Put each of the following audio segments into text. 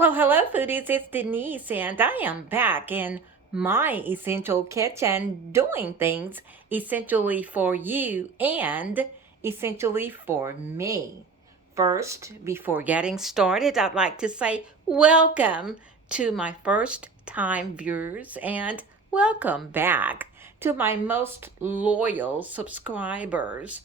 Well, hello, foodies. It's Denise, and I am back in my essential kitchen doing things essentially for you and essentially for me. First, before getting started, I'd like to say welcome to my first time viewers and welcome back to my most loyal subscribers.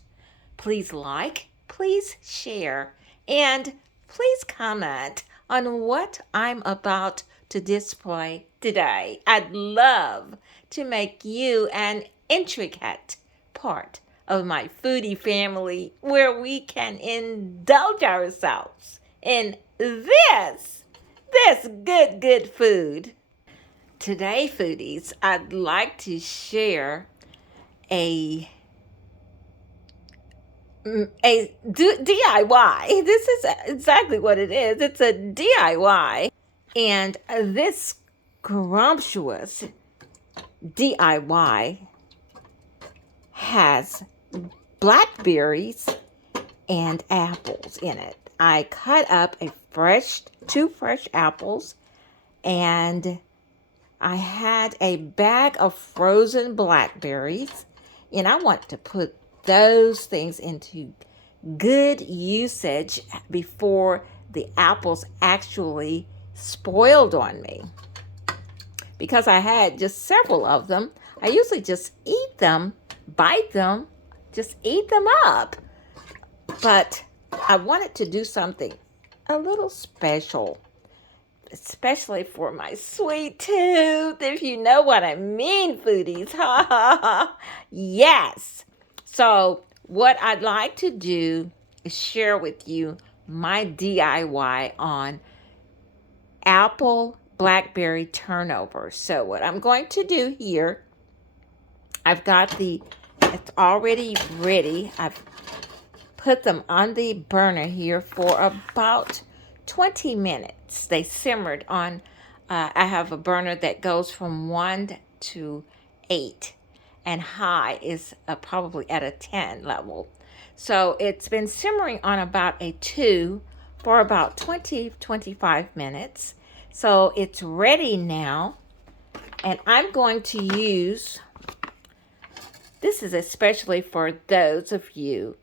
Please like, please share, and please comment on what I'm about to display today. I'd love to make you an intricate part of my foodie family where we can indulge ourselves in this good food. Today, foodies, I'd like to share a DIY. This is exactly what it is. It's a DIY. And this scrumptious DIY has blackberries and apples in it. I cut up two fresh apples, and I had a bag of frozen blackberries, and I want to put those things into good usage before the apples actually spoiled on me. Because I had just several of them, I usually just eat them, bite them, just eat them up. But I wanted to do something a little special, especially for my sweet tooth, if you know what I mean, foodies. Ha ha ha. Yes. So what I'd like to do is share with you my DIY on apple blackberry turnover. So what I'm going to do here, it's already ready. I've put them on the burner here for about 20 minutes. They simmered on, I have a burner that goes from 1 to 8, and high is probably at a 10 level. So it's been simmering on about a 2 for about 20-25 minutes. So it's ready now, and I'm going to use, this is especially for those of you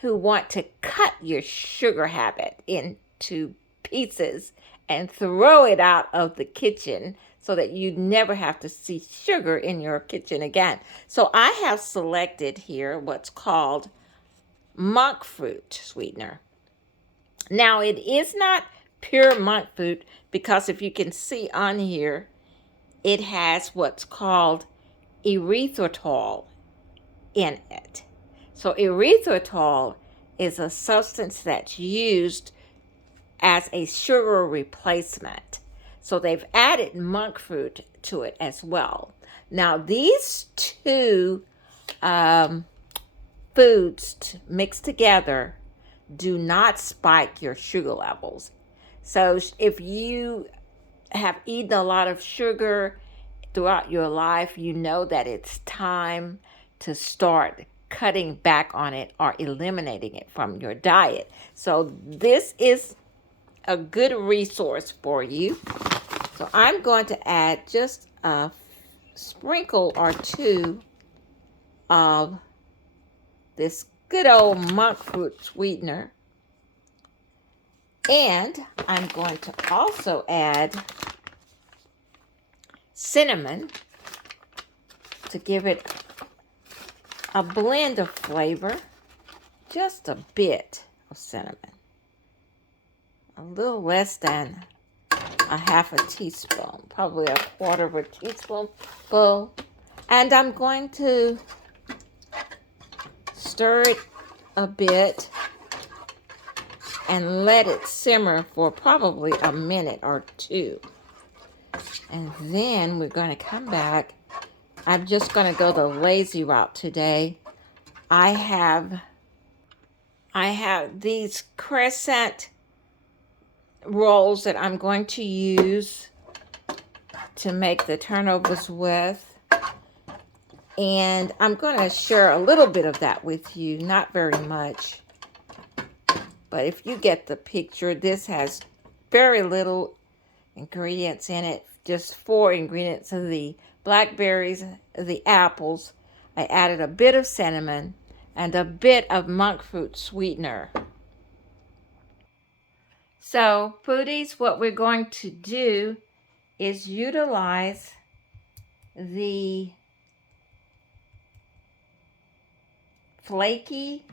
who want to cut your sugar habit into pieces and throw it out of the kitchen so that you never have to see sugar in your kitchen again. So I have selected here what's called Monkfruit Sweetener. Now, it is not pure monk fruit because if you can see on here, it has what's called erythritol in it. So erythritol is a substance that's used as a sugar replacement. So they've added monk fruit to it as well. Now these two foods mixed together do not spike your sugar levels. So if you have eaten a lot of sugar throughout your life, you know that it's time to start cutting back on it or eliminating it from your diet. So this is a good resource for you. So I'm going to add just a sprinkle or two of this good old monk fruit sweetener. And I'm going to also add cinnamon to give it a blend of flavor. Just a bit of cinnamon. A little less than a half a teaspoon, probably a quarter of a teaspoonful. And I'm going to stir it a bit and let it simmer for probably a minute or two. And then we're going to come back. I'm just going to go the lazy route today. I have these crescent rolls that I'm going to use to make the turnovers with. And I'm going to share a little bit of that with you, not very much. But if you get the picture, this has very little ingredients in it, just 4 ingredients of the blackberries, the apples. I added a bit of cinnamon and a bit of monk fruit sweetener. So, foodies, what we're going to do is utilize the flaky,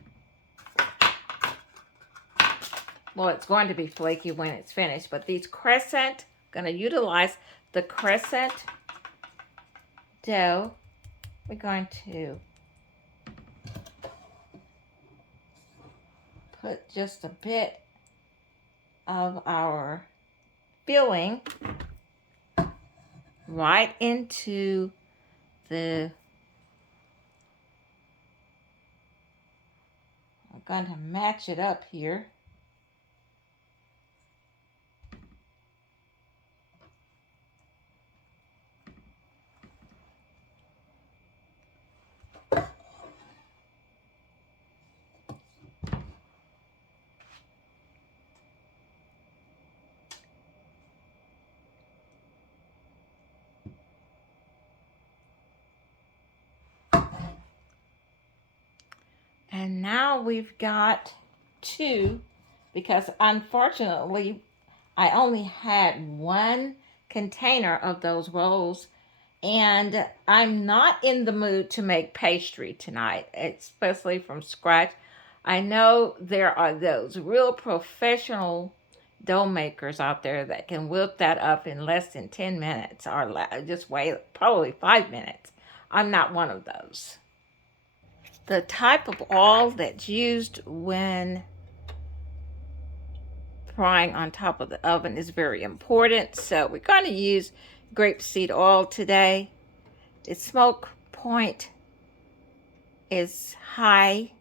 well, it's going to be flaky when it's finished, but these crescent, going to utilize the crescent dough. We're going to put just a bit of our filling right into the, I'm going to match it up here. And now we've got 2, because unfortunately I only had 1 container of those rolls, and I'm not in the mood to make pastry tonight, especially from scratch. I know there are those real professional dough makers out there that can whip that up in less than 10 minutes or just wait, probably 5 minutes. I'm not one of those. The type of oil that's used when frying on top of the oven is very important. So we're going to use grapeseed oil today. The smoke point is high,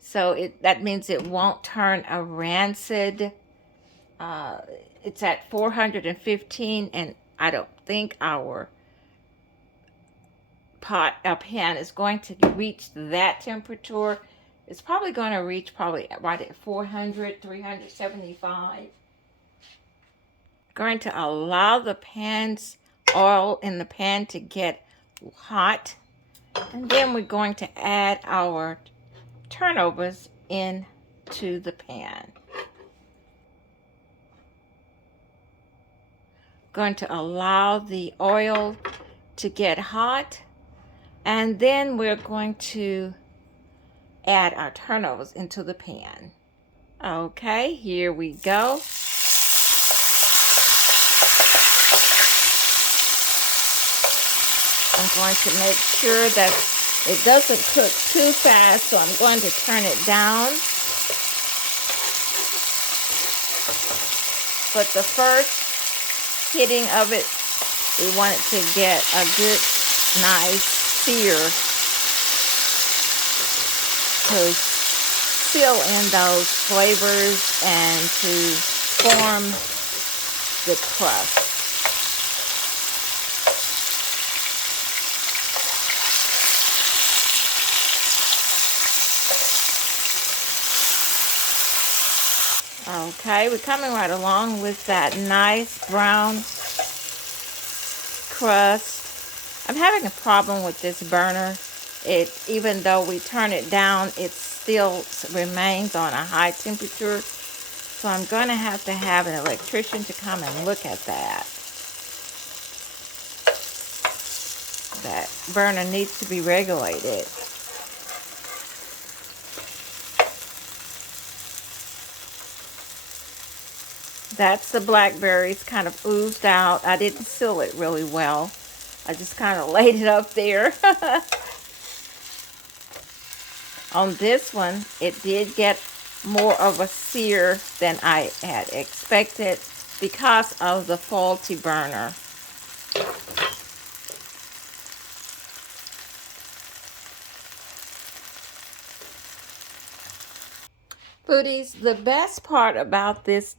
so that means it won't turn a rancid. It's at 415, and I don't think our pan is going to reach that temperature. It's probably going to reach right at 400, 375. Going to allow the oil in the pan to get hot, and then we're going to add our turnovers into the pan. Going to allow the oil to get hot, and then we're going to add our turnovers into the pan. Okay, here we go. I'm going to make sure that it doesn't cook too fast, so I'm going to turn it down. But the first hitting of it, we want it to get a good, nice sear to seal in those flavors and to form the crust. Okay, we're coming right along with that nice brown crust. I'm having a problem with this burner. Even though we turn it down, it still remains on a high temperature. So I'm going to have an electrician to come and look at that. That burner needs to be regulated. That's the blackberries kind of oozed out. I didn't seal it really well. I just kind of laid it up there. On this one, it did get more of a sear than I had expected because of the faulty burner. Foodies, the best part about these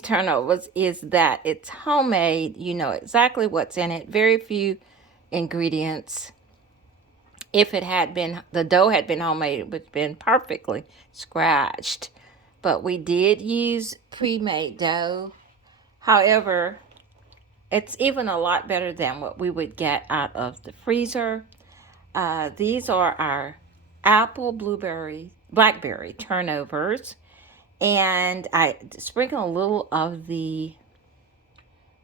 turnovers is that it's homemade. You know exactly what's in it. Very few ingredients. If the dough had been homemade, it would have been perfectly scratched. but we did use pre-made dough. However, it's even a lot better than what we would get out of the freezer. These are our apple, blueberry, blackberry turnovers. And I sprinkle a little of the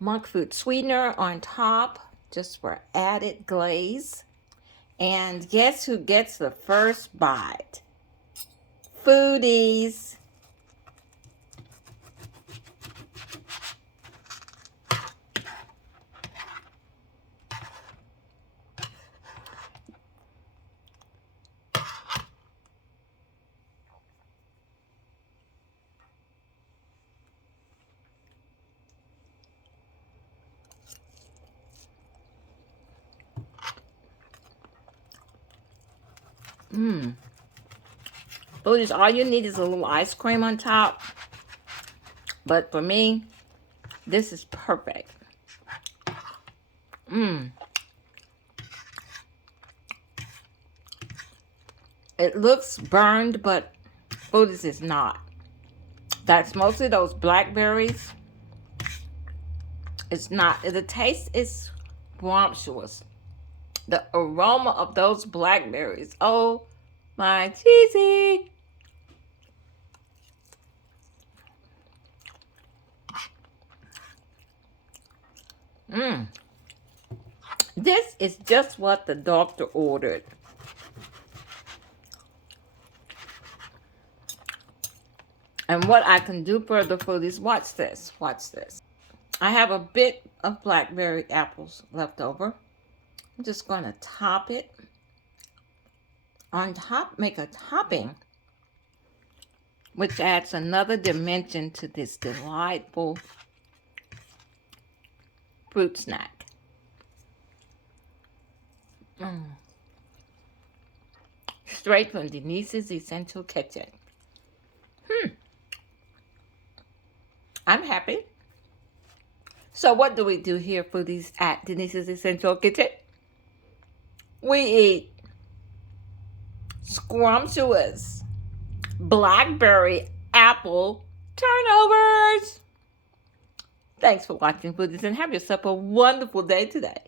Monkfruit Sweetener on top, just for added glaze. And guess who gets the first bite? Foodies. Foodies, all you need is a little ice cream on top. But for me, this is perfect. It looks burned, but Foodies is not. That's mostly those blackberries. It's not. The taste is scrumptious. The aroma of those blackberries. Oh my cheesy. This is just what the doctor ordered. And what I can do further for these, watch this, watch this. I have a bit of blackberry apples left over. I'm just going to top it. On top, make a topping, which adds another dimension to this delightful fruit snack. Straight from Denise's Essential Kitchen. I'm happy. So what do we do here, foodies, at Denise's Essential Kitchen? We eat scrumptious blackberry apple turnovers. Thanks for watching, foodies, and have yourself a wonderful day today.